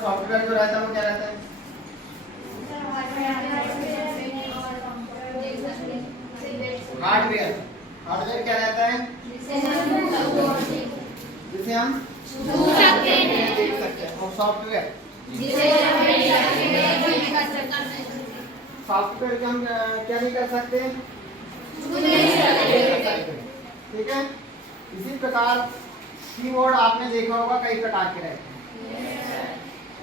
Software जो रहता है वो क्या रहता है? हार्डवेयर। हार्डवेयर क्या रहता है? जिसे हम देख सकते हैं। और सॉफ्टवेयर सॉफ्टवेयर के हम क्या नहीं कर सकते? ठीक है। इसी प्रकार कीबोर्ड आपने देखा होगा कई प्रकार के रहते हैं।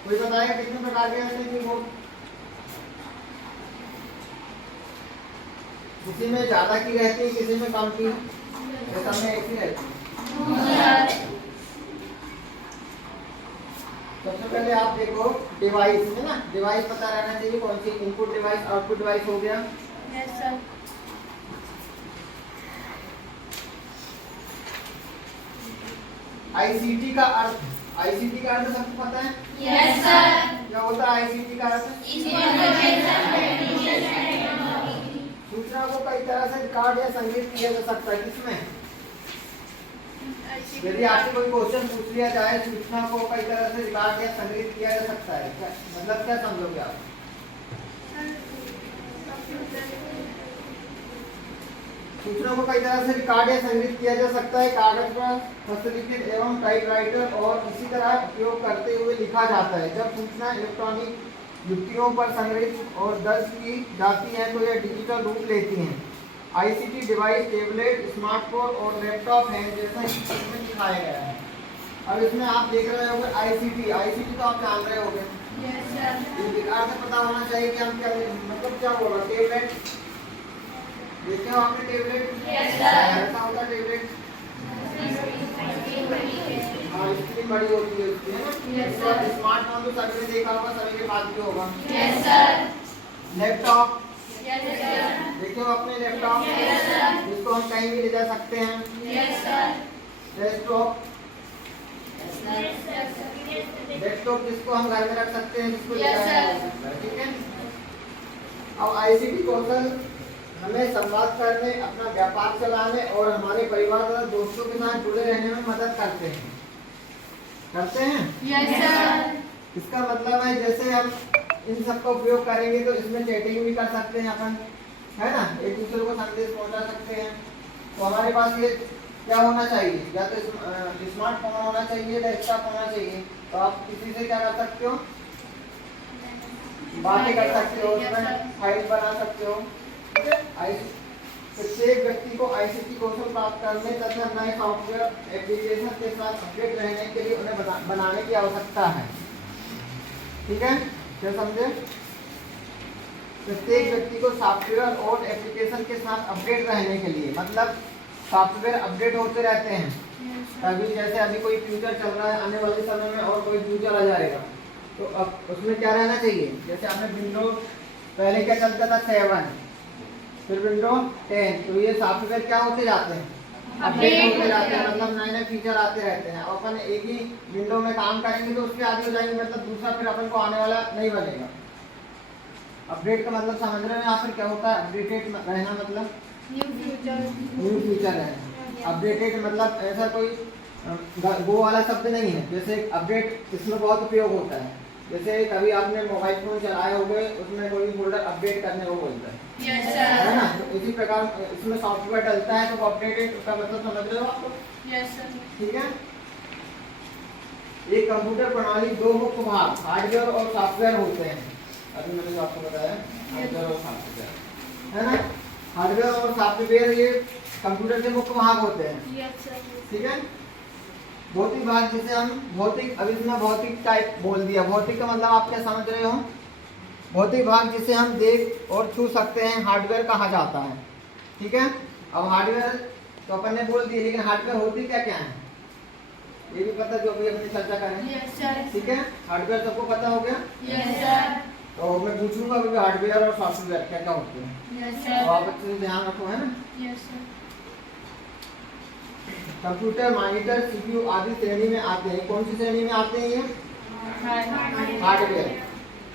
कोई बताएगा कितने प्रकार के रहते हैं कीबोर्ड? किसी में ज्यादा की रहती है, किसी में कम की, सब में एक ही रहती है। सबसे पहले आप देखो डिवाइस है ना, डिवाइस पता रहना चाहिए कौन सी। इनपुट डिवाइस, आउटपुट डिवाइस हो गया। Yes sir. आईसीटी का अर्थ, आईसीटी का अर्थ सबको पता है? Yes sir. क्या होता है आईसीटी का अर्थ? सूचना को कई तरह से रिकॉर्ड या संग्रहित किया जा सकता है। किसमें? यदि आपसे कोई क्वेश्चन पूछ लिया जाए, सूचना को कई तरह से रिकॉर्ड या संग्रहित किया जा सकता है, क्या मतलब क्या समझोगे आप? सूचना को कई तरह से रिकॉर्ड या संग्रहित किया जा सकता है। कागज पर हस्तलिखित एवं टाइपराइटर और इसी तरह उपयोग करते हुए लिखा जाता है। जब सूचना इलेक्ट्रॉनिक युक्तियों पर संग्रहित और दर्ज की जाती है तो यह डिजिटल रूप लेती है। आईसीटी डिवाइस टेबलेट, स्मार्टफोन और लैपटॉप हैं, जैसा इसमें दिखाया गया है। अब इसमें आप देख रहे होंगे आईसीटी। आईसीटी तो आप जान रहे होंगे। Yes sir. इनके अर्थ पता होना चाहिए कि हम क्या मतलब क्या होगा। टेबलेट देखे हो आपने? Tablet yes sir. ऐसा होता है टेबलेट। हाँ, स्क्रीन बड़ी होती है उसकी, है ना। Yes sir. स्मार्टफोन तो सभी ने देखा होगा, सभी के पास भी होगा। Yes sir. Laptop yes sir. देखे हो अपने लैपटॉप, यस सर। जिसको हम कहीं भी ले जा सकते हैं। Yes sir. डेस्कटॉप, डेस्कटॉप जिसको हम घर में रख सकते हैं, जिसको ले Yes, जाया sir. जा सकता है। ठीक है। अब आईसीटी कौशल हमें संवाद करने, अपना व्यापार चलाने और हमारे परिवार और दोस्तों के साथ जुड़े रहने में मदद करते हैं। करते हैं? Yes sir. इसका मतलब है जैसे हम इन सब का उपयोग करेंगे तो इसमें चैटिंग भी कर सकते हैं अपन, है ना। एक दूसरे को संदेश पहुंचा सकते हैं। तो हमारे पास ये क्या होना चाहिए? या तो स्मार्टफोन होना चाहिए, डेस्कटॉप होना चाहिए। तो आप किसी से क्या कर सकते हो? बातें कर सकते हो, उसमें फाइल बना सकते हो। प्रत्येक व्यक्ति को आईसीटी कौशल प्राप्त करने तथा नए सॉफ्टवेयर एप्लीकेशन के साथ अपडेट रहने के लिए उन्हें बनाने की आवश्यकता है। ठीक है, क्या समझे? प्रत्येक व्यक्ति को सॉफ्टवेयर और एप्लीकेशन के साथ अपडेट रहने के लिए, मतलब सॉफ्टवेयर अपडेट होते रहते हैं। अभी जैसे अभी कोई फ्यूचर चल रहा है, आने वाले समय में और कोई फ्यूचर आ जाएगा, तो अब उसमें क्या रहना चाहिए? जैसे आपने विंडो पहले क्या चलता था 7, फिर विंडो 10, तो ये सॉफ्टवेयर क्या होते जाते हैं? अपडेट होते जाते हैं, मतलब नए नए फीचर आते रहते हैं। अपन एक ही विंडो में काम करेंगे तो उसके आगे हो जाएंगे, मतलब दूसरा फिर अपन को आने वाला नहीं बनेगा। अपडेट का मतलब समझ रहे हैं आप? फिर क्या होता है अपडेटेड रहना? मतलब न्यू फ्यूचर रहना। अपडेटेड मतलब ऐसा कोई वो वाला शब्द नहीं है। जैसे अपडेट इसमें बहुत उपयोग होता है। जैसे कभी आपने मोबाइल फोन चलाए होंगे, उसमें कोई फोल्डर अपडेट करने को बोलता है, यस सर, है ना। तो इसी प्रकार इसमें सॉफ्टवेयर डलता है, तो वो अपडेटेड का मतलब समझ रहे हो आप? Yes sir. ठीक है। एक कंप्यूटर प्रणाली दो मुख्य भाग हार्डवेयर और सॉफ्टवेयर होते हैं। अभी मैंने जो आपको बताया हार्डवेयर और सॉफ्टवेयर, है ना। हार्डवेयर और सॉफ्टवेयर ये कंप्यूटर के मुख्य भाग होते हैं। Yes sir. ठीक है। भौतिक भाग जिसे हम भौतिक, अभी इसमें भौतिक टाइप बोल दिया। भौतिक का मतलब आप क्या समझ रहे हो? भौतिक भाग जिसे हम देख और छू सकते हैं, हार्डवेयर कहा जाता है। ठीक है। अब हार्डवेयर तो अपन ने बोल दिया, लेकिन हार्डवेयर होती क्या क्या है ये भी पता, जो भी अपनी चर्चा करें। Yes sir. ठीक है। हार्डवेयर सबको पता हो गया? Yes sir. तो मैं पूछूंगा अभी हार्डवेयर और सॉफ्टवेयर क्या क्या होते हैं, यस तो सर। आप अच्छे से ध्यान रखो, है ना। Yes sir. Computer, monitor, CPU आदि श्रेणी में आते हैं। कौन सी श्रेणी में आते हैं ये? हार्डवेयर।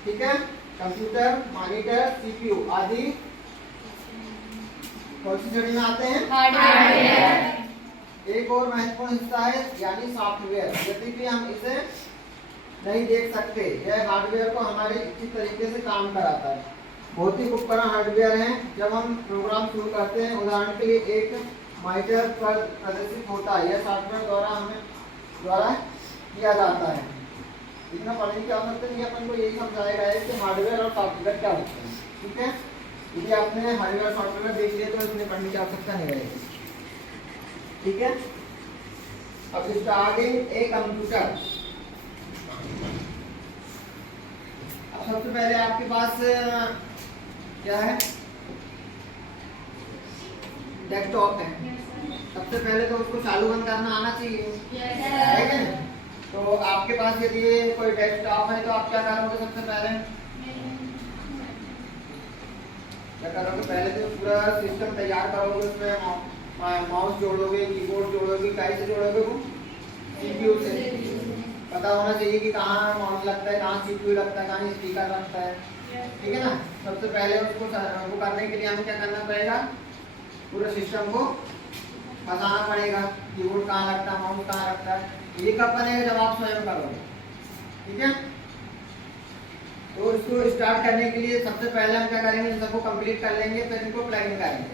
ठीक है। कंप्यूटर, मॉनिटर, सीपीयू आदि कौन सी श्रेणी में आते हैं? हार्डवेयर। एक और महत्वपूर्ण हिस्सा है यानी सॉफ्टवेयर। यदि भी हम इसे नहीं देख सकते। यह हार्डवेयर को हमारे इच्छित तरीके से काम कराता है। भौतिक उपकरण हार्डवेयर हैं। जब हम प्रोग्राम शुरू करते हैं, उदाहरण के लिए एक मॉनिटर पर प्रदर्शित होता है, यह सॉफ्टवेयर द्वारा किया जाता है। इतना पढ़ने की आवश्यकता नहीं, अपन को यही समझाया गया है कि हार्डवेयर और सॉफ्टवेयर क्या होते हैं। ठीक है, यदि आपने हार्डवेयर सॉफ्टवेयर देख लिया तो इसमें पढ़ने की आवश्यकता नहीं रहेगी। ठीक है, अब स्टार्टिंग ए कंप्यूटर। अब सबसे पहले आपके पास क्या है, डेस्कटॉप है। सबसे पहले तो उसको चालू बंद करना आना चाहिए, है क्या नहीं? तो आपके पास यदि कोई डेस्कटॉप है तो आप क्या करोगे, सबसे पहले क्या करोगे, पहले तो पूरा सिस्टम तैयार करोगे। उसमें माउस जोड़ोगे, कीबोर्ड जोड़ोगे, कैसे जोड़ोगे, वो सीपीयू से। पता होना चाहिए कि कहाँ माउस लगता है, कहाँ सीपीयू लगता है, कहाँ स्पीकर लगता है। ठीक है ना। सबसे पहले उसको वो करने के लिए हमें क्या करना पड़ेगा, पूरे सिस्टम को बताना पड़ेगा, कीबोर्ड कहाँ लगता है, माउस कहाँ लगता है। ये कब बनेगा, जब आप स्वयं करोगे। ठीक है, तो इसको स्टार्ट करने के लिए सबसे पहले हम क्या करेंगे, इन सबको कंप्लीट कर लेंगे, फिर इनको प्लग इन करेंगे।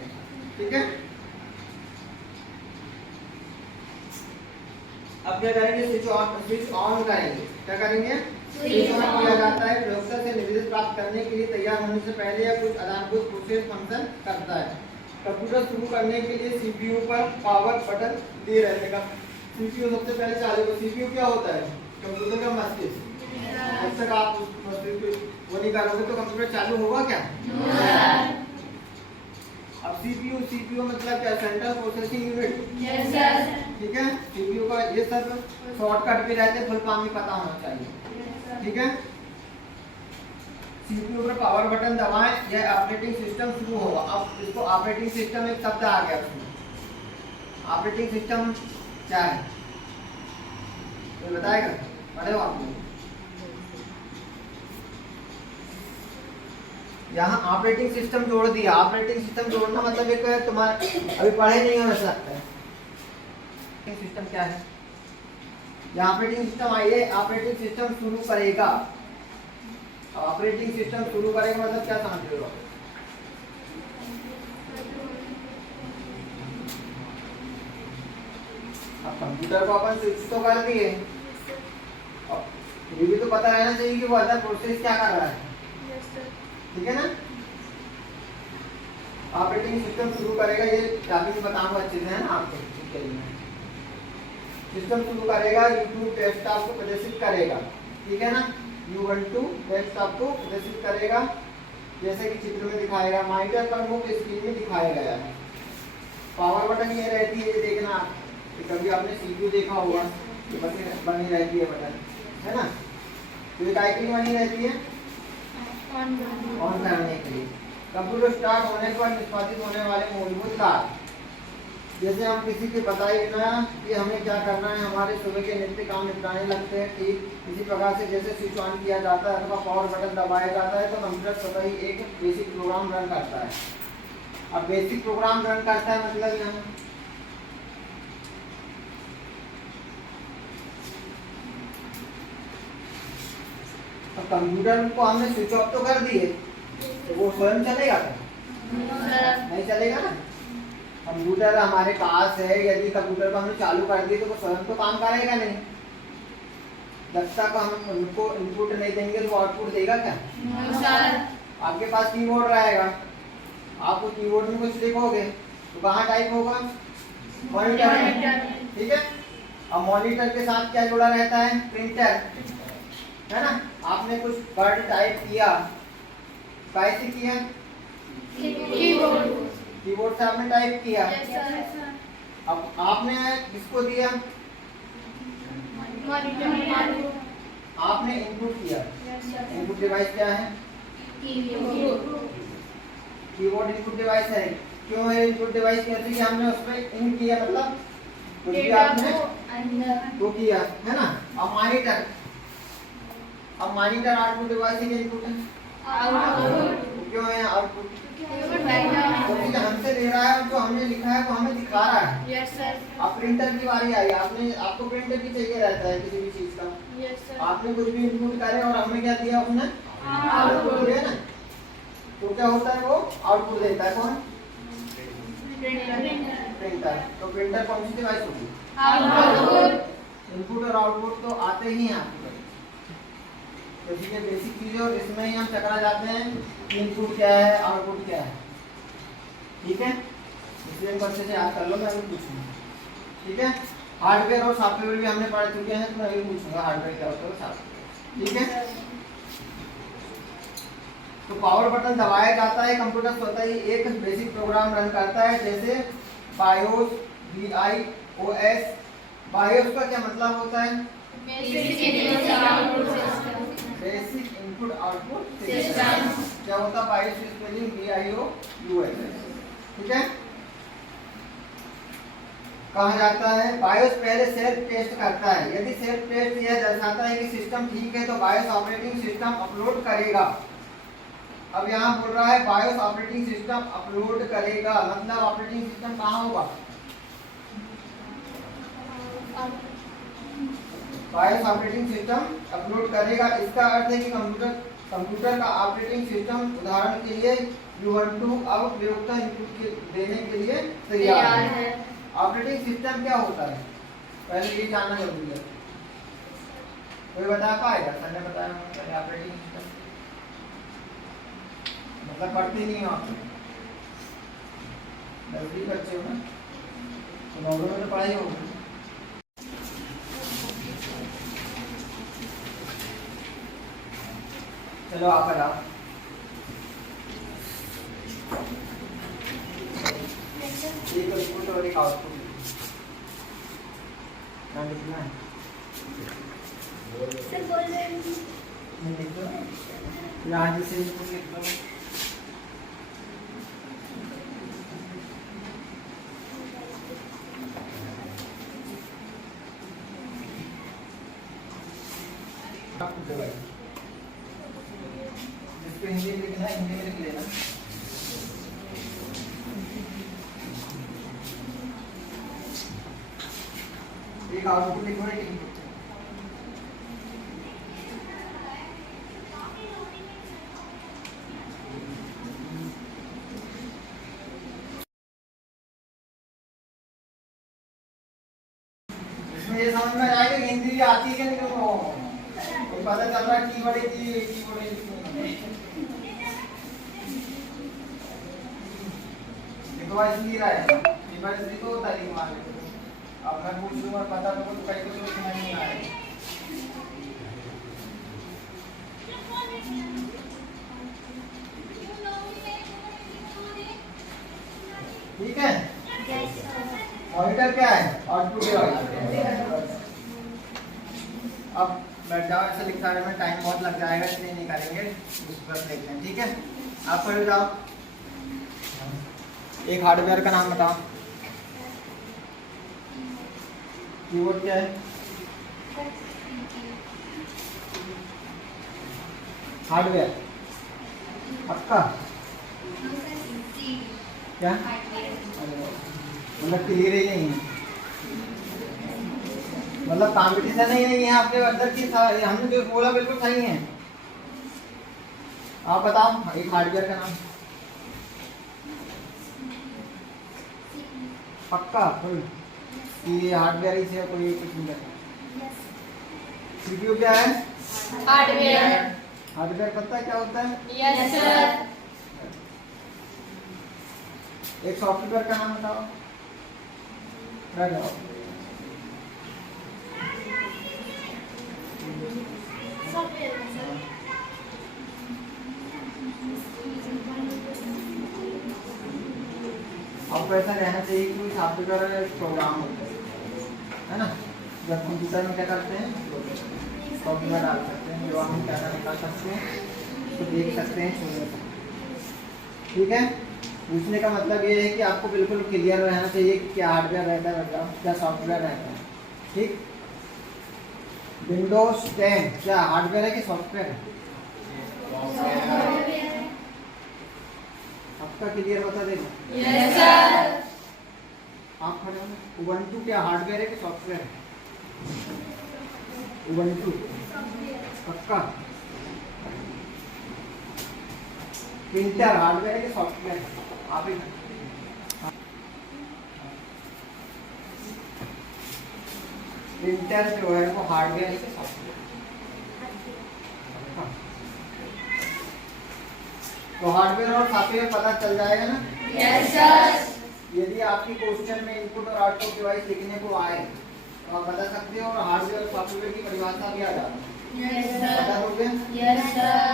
ठीक है, अब क्या करेंगे, स्विच ऑन करेंगे। क्या करेंगे, स्विच ऑन किया जाता है। प्रोसेसर से निर्देश प्राप्त करने के लिए तैयार होने से पहले यह कुछ आधारभूत प्रोसेस फंक्शन करता है। कंप्यूटर शुरू करने के लिए सीपीयू पर पावर बटन दे रहने का। सीपीयू सबसे पहले चालू हो। सीपीयू क्या होता है, कंप्यूटर का मस्तिष्क। जब तक आप उस मस्तिष्क वो नहीं करोगे तो कंप्यूटर चालू होगा क्या? अब सीपीयू मतलब क्या, सेंट्रल प्रोसेसिंग यूनिट। ठीक है, सीपीयू का ये सब शॉर्टकट भी रहते, फुल फॉर्म भी पता होना चाहिए। ठीक है, सीपीयू पर पावर बटन दबाएं, यह ऑपरेटिंग सिस्टम शुरू होगा। अब इसको ऑपरेटिंग सिस्टम एक शब्द आ गया उसमें। ऑपरेटिंग सिस्टम क्या है, तो बताएगा, पढ़े हो आपको? यहाँ ऑपरेटिंग सिस्टम जोड़ दिया। ऑपरेटिंग सिस्टम जोड़ना मतलब एक तुम्हारे अभी पढ़े नहीं हो सकता है। ऑपरेटिंग सिस्टम क्या है, यहाँ ऑपरेटिंग सिस्टम आइए, ऑपरेटिंग सिस्टम शुरू करेगा। ऑपरेटिंग सिस्टम शुरू करेगा मतलब क्या समझ रहे हो? अब कंप्यूटर को अपन स्विच तो कर दिए, ये भी तो पता रहना चाहिए कि वो अदर प्रोसेस क्या कर रहा है। ठीक है ना। ऑपरेटिंग सिस्टम शुरू करेगा, ये टॉपिक में बताऊंगा अच्छे से, है ना आपको। सिस्टम शुरू करेगा, यूट्यूब डेस्कटॉप को प्रदर्शित करेगा। ठीक है ना, U12 डेस्कटॉप को प्रदर्शित करेगा, जैसे कि चित्र में दिखाएगा। मॉनिटर पर मुख्य स्क्रीन में दिखाया गया है। पावर बटन ये रहती है, ये देखना आप, कभी आपने सीपीयू देखा होगा, बनी रहती है बटन, है ना। तो एक आइकन बनी रहती है ऑन करने के लिए। कंप्यूटर स्टार्ट होने पर निष्पादित होने वाले मूलभूत कार्य, जैसे हम किसी के बताए बिना कि हमें क्या करना है, हमारे सुबह के नित्य काम निपटाने लगते हैं। ठीक इसी प्रकार से जैसे स्विच ऑन किया जाता है अथवा पावर बटन दबाया जाता है, तो कंप्यूटर स्वतः ही एक बेसिक प्रोग्राम रन करता है। अब बेसिक प्रोग्राम रन करता है मतलब यहाँ अब कंप्यूटर को हमने स्विच ऑफ तो कर दिए, तो वो स्वयं चलेगा क्या? नहीं चलेगा ना। कंप्यूटर हमारे पास है, यदि कंप्यूटर को हमने चालू कर दिया तो वो स्वयं तो काम करेगा नहीं। जब तक हम उनको इनपुट नहीं देंगे तो आउटपुट देगा क्या? आपके पास कीबोर्ड रहेगा, आप उस कीबोर्ड में कुछ लिखोगे तो कहाँ टाइप होगा? मॉनिटर में। ठीक है, अब मॉनिटर के साथ क्या जुड़ा रहता है? प्रिंटर, है ना। आपने कुछ वर्ड टाइप किया, कैसे किया? कीबोर्ड से आपने टाइप किया। अब आपने किसको दिया? आपने इनपुट किया। इनपुट डिवाइस क्या है? कीबोर्ड इनपुट डिवाइस है। क्यों है इनपुट डिवाइस? कहते हैं हमने उसमें इन किया, मतलब कुछ भी आपने वो किया, है ना। अब मॉनिटर आउटपुट डिवाइस है, इनपुट है। क्यों है आउटपुट? इनपुट वेक्टर क्योंकि हमसे ले रहा है और जो हमने लिखा है वो हमें दिखा रहा है। यस सर अब प्रिंटर की बारी आई, आपको प्रिंटर भी चाहिए रहता है किसी भी चीज का। यस सर आपने कुछ भी इनपुट करे और हमें क्या दिया उसने? आउटपुट दिया ना। तो क्या होता है वो आउटपुट देता है कौन? प्रिंटर। तो प्रिंटर कौन सी डिवाइस होगी? आउटपुट इनपुट और आउटपुट तो आते ही हैं आपको, तो ये बेसिक चीज है और इसमें ही हम चकरा जाते हैं कि इनपुट क्या है आउटपुट क्या है। ठीक है, इसलिए एक अच्छे से याद कर लो, मैं अभी पूछूंगा। ठीक है, हार्डवेयर और सॉफ्टवेयर भी हमने पढ़ चुके हैं, तो मैं अभी पूछूंगा हार्डवेयर क्या होता है सॉफ्टवेयर। ठीक है, तो पावर बटन दबाया जाता है, कंप्यूटर स्वतः ही एक बेसिक प्रोग्राम रन करता है, जैसे बायोस, BIOS। बायोस का क्या मतलब होता है? Basic input output system basic input output system. System क्या होता है बायोस की स्पेलिंग? BIOUS। ठीक है, कहा जाता है बायोस पहले सेल्फ टेस्ट करता है। यदि सेल्फ टेस्ट यह दर्शाता है कि सिस्टम ठीक है तो बायोस ऑपरेटिंग सिस्टम अपलोड करेगा। अब यहाँ बोल रहा है बायोस ऑपरेटिंग सिस्टम अपलोड करेगा, मतलब ऑपरेटिंग सिस्टम कहाँ होगा? बायोस ऑपरेटिंग सिस्टम अपलोड करेगा। इसका अर्थ है कि कंप्यूटर का ऑपरेटिंग सिस्टम उदाहरण के लिए Ubuntu अब प्रयोक्ता इनपुट देने के लिए तैयार है। ऑपरेटिंग सिस्टम क्या होता है पहले ये जानना जरूरी है। कोई बता पाएगा? सर ने बताया पहले ऑपरेटिंग सिस्टम मतलब पढ़ते नहीं हो आप, 10वीं बच्चे हो ना, तो 9वीं में तो पढ़ाई होगी। चलो आप बताओ। एक इनपुट और एक आउटपुट क्या लिखना है? सर बोल रहे हैं नहीं लिख दो, यहाँ जैसे इनपुट लिख दो। जिसको हिंदी में लिखना है हिंदी में लिख लेना। एक आउटपुट लिखो, एक इनपुट। इसमें ये समझ में आएगा कि हिंदी आती है कि नहीं तुमको? तो पता चल रहा है कीवर्ड देखो भाई इसलिए रहा है कीवर्ड इसलिए तो होता है मान लो। अब मैं पूछ लूंगा पता तो कहीं को तो समझ नहीं आएगा। ठीक है, मॉनिटर क्या है? Output device. अब बैठ जाओ, ऐसे लिखा है, में टाइम बहुत लग जाएगा इसलिए नहीं करेंगे, उस पर देखते हैं। ठीक है, आप पढ़ जाओ। एक हार्डवेयर का नाम बताओ। कीबोर्ड क्या है? हार्डवेयर पक्का क्या? मतलब क्लियर ही नहीं है, मतलब कंपटीशन ही नहीं है आपके अंदर की। हमने जो बोला बिल्कुल सही है। आप बताओ एक हार्डवेयर का नाम पक्का कोई कि हार्डवेयर ही से कोई कुछ नहीं करता। सीपीयू क्या है? हार्डवेयर हार्डवेयर पता है क्या होता है? यस सर एक सॉफ्टवेयर का नाम बताओ। बैठ जाओ। आपको ऐसा रहना चाहिए कि कोई सॉफ्टवेयर प्रोग्राम होता है ना। जब कंप्यूटर में क्या करते हैं सॉफ्टवेयर डाल सकते हैं, जो हम डाटा निकाल सकते हैं, उसको देख सकते हैं, सुन सकते हैं। ठीक है, पूछने का मतलब ये है कि आपको बिल्कुल क्लियर रहना चाहिए कि क्या हार्डवेयर रहता है, क्या सॉफ्टवेयर रहता है। ठीक, विंडोज 10 क्या हार्डवेयर है कि सॉफ्टवेयर है? सबका क्लियर बता देना। Yes sir. आप खड़े हो ना। उबंटू क्या हार्डवेयर है कि सॉफ्टवेयर है? उबंटू पक्का? प्रिंटर हार्डवेयर है कि सॉफ्टवेयर है? आप ही प्रिंटर जो है वो हार्डवेयर है कि सॉफ्टवेयर? पक्का? तो हार्डवेयर और सॉफ्टवेयर पता चल जाएगा ना? Yes sir. यदि आपकी क्वेश्चन में इनपुट और आउटपुट डिवाइस लिखने को आए तो आप बता सकते हो, और हार्डवेयर और सॉफ्टवेयर की परिभाषा भी आ जाती है। यस बता सर। दोगे? Yes sir.